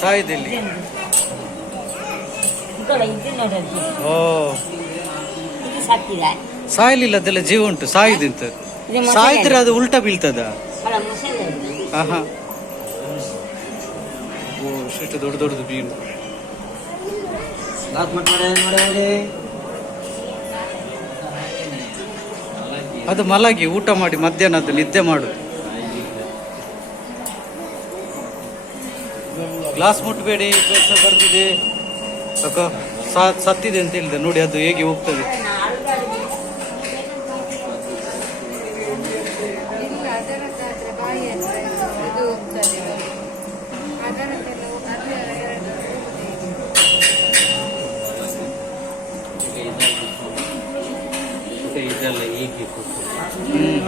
ಸಾಯದಿಲ್ಲಿ ಓ. ಸಾಯಲಿಲ್ಲ ಅದೆಲ್ಲ ಜೀವ ಉಂಟು ಸಾಯಿದಿಂತ ಸಾಯಿದ್ರೆ ಅದು ಉಲ್ಟಾ ಬೀಳ್ತದ? ಆಹಾ. ಓ ಎಷ್ಟು ದೊಡ್ಡ ದೊಡ್ಡದು ಮೀನು ಅದು ಮಲಗಿ ಊಟ ಮಾಡಿ ಮಧ್ಯಾಹ್ನದ್ದು ನಿದ್ದೆ ಮಾಡು ಗ್ಲಾಸ್ ಮುಟ್ಟಬೇಡಿ ಕೆಲಸ ಬರ್ತಿದೆ ಅಕ್ಕ ಸತ್ತಿದೆ ಅಂತ ಹೇಳಿದೆ. ನೋಡಿ ಅದು ಹೇಗೆ ಹೋಗ್ತದೆ. ಇದೆಲ್ಲ ಹೀಗೆ ಹ್ಮ್.